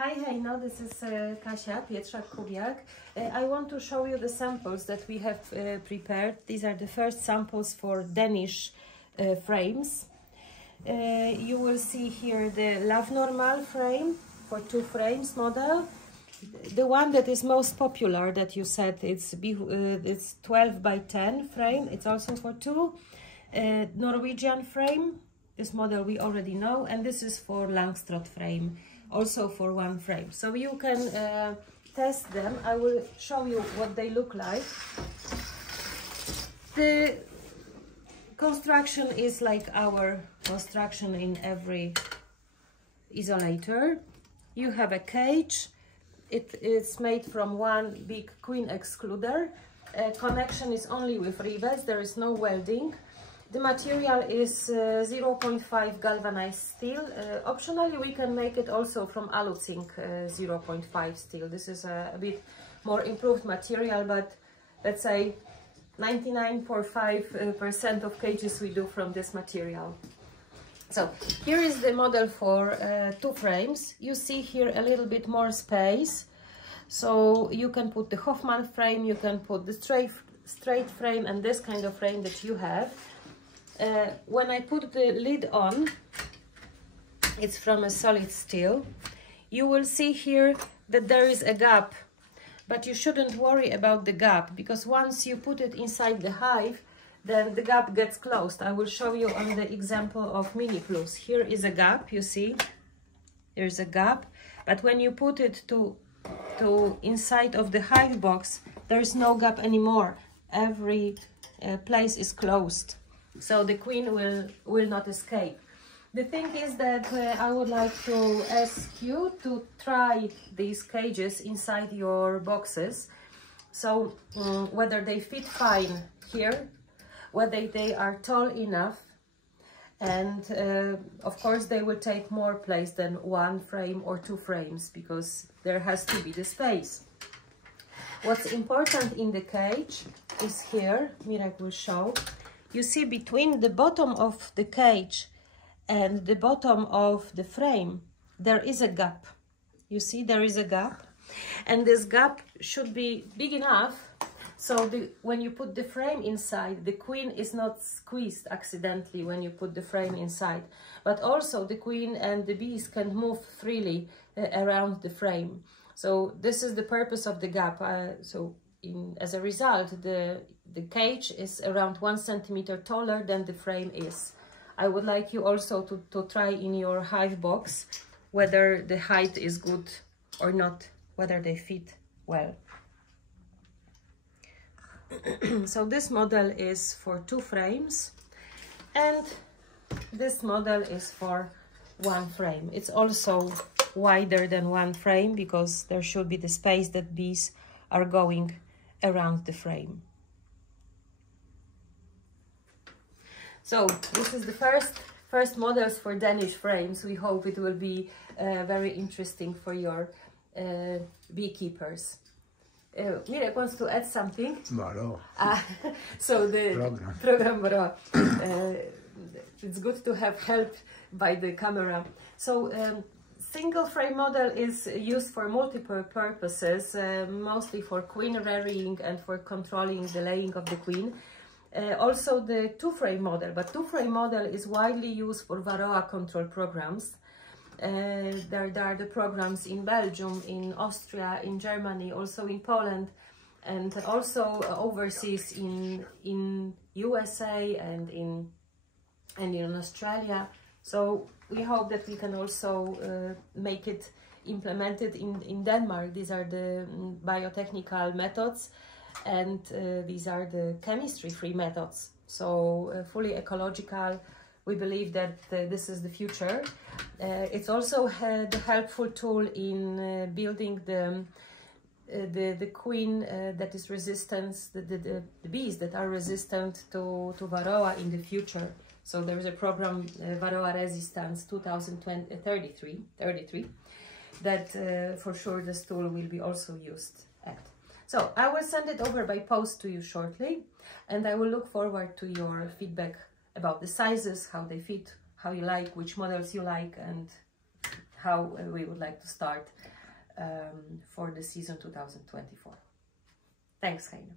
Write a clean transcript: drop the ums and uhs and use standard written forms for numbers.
Hi, no, this is Kasia, Pietrzak-Kubiak. I want to show you the samples that we have prepared. These are the first samples for Danish frames. You will see here the Love Normal frame for 2 frames model. The one that is most popular that you said, it's 12 by 10 frame. It's also for 2. Norwegian frame, this model we already know, and this is for Langstroth frame, also for 1 frame. So you can test them. I will show you what they look like. The construction is like our construction in every isolator. You have a cage. It is made from 1 big queen excluder. Connection is only with rivets. There is no welding. The material is 0.5 galvanized steel. Optionally, we can make it also from alu-zinc 0.5 steel. This is a bit more improved material, but let's say 99.5% of cages we do from this material. So here is the model for 2 frames. You see here a little bit more space. So you can put the Hoffman frame, you can put the straight frame and this kind of frame that you have. When I put the lid on, it's from a solid steel. You will see here that there is a gap, but you shouldn't worry about the gap, because once you put it inside the hive, then the gap gets closed. I will show you on the example of Mini Plus. Here is a gap, you see, there's a gap, but when you put it to inside of the hive box, there's no gap anymore. Every place is closed, so the queen will not escape. The thing is that I would like to ask you to try these cages inside your boxes. So whether they fit fine here, whether they are tall enough, and of course they will take more place than 1 frame or 2 frames, because there has to be the space. What's important in the cage is here, Mirek will show. You see between the bottom of the cage and the bottom of the frame, there is a gap. You see, there is a gap, and this gap should be big enough so when you put the frame inside, the queen is not squeezed accidentally when you put the frame inside, but also the queen and the bees can move freely around the frame. So this is the purpose of the gap. As a result, the cage is around 1 centimeter taller than the frame is. I would like you also to try in your hive box whether the height is good or not, whether they fit well. So this model is for 2 frames, and this model is for 1 frame. It's also wider than 1 frame, because there should be the space that bees are going around the frame. So this is the first models for Danish frames. We hope it will be very interesting for your beekeepers. Mirek wants to add something. Bra. So the program bra. It's good to have help by the camera. So single frame model is used for multiple purposes, mostly for queen rearing and for controlling the laying of the queen. Also the 2 frame model, but 2 frame model is widely used for varroa control programs. There are the programs in Belgium, in Austria, in Germany, also in Poland, and also overseas in USA and in Australia. So we hope that we can also make it implemented in Denmark. These are the biotechnical methods, and these are the chemistry-free methods. So fully ecological. We believe that this is the future. It's also the helpful tool in building the queen that is resistant, the bees that are resistant to varroa in the future. So there is a program, Varroa Resistance 2033, that for sure this tool will be also used at. So I will send it over by post to you shortly, and I will look forward to your feedback about the sizes, how they fit, how you like, which models you like, and how how we would like to start for the season 2024. Thanks, Heine.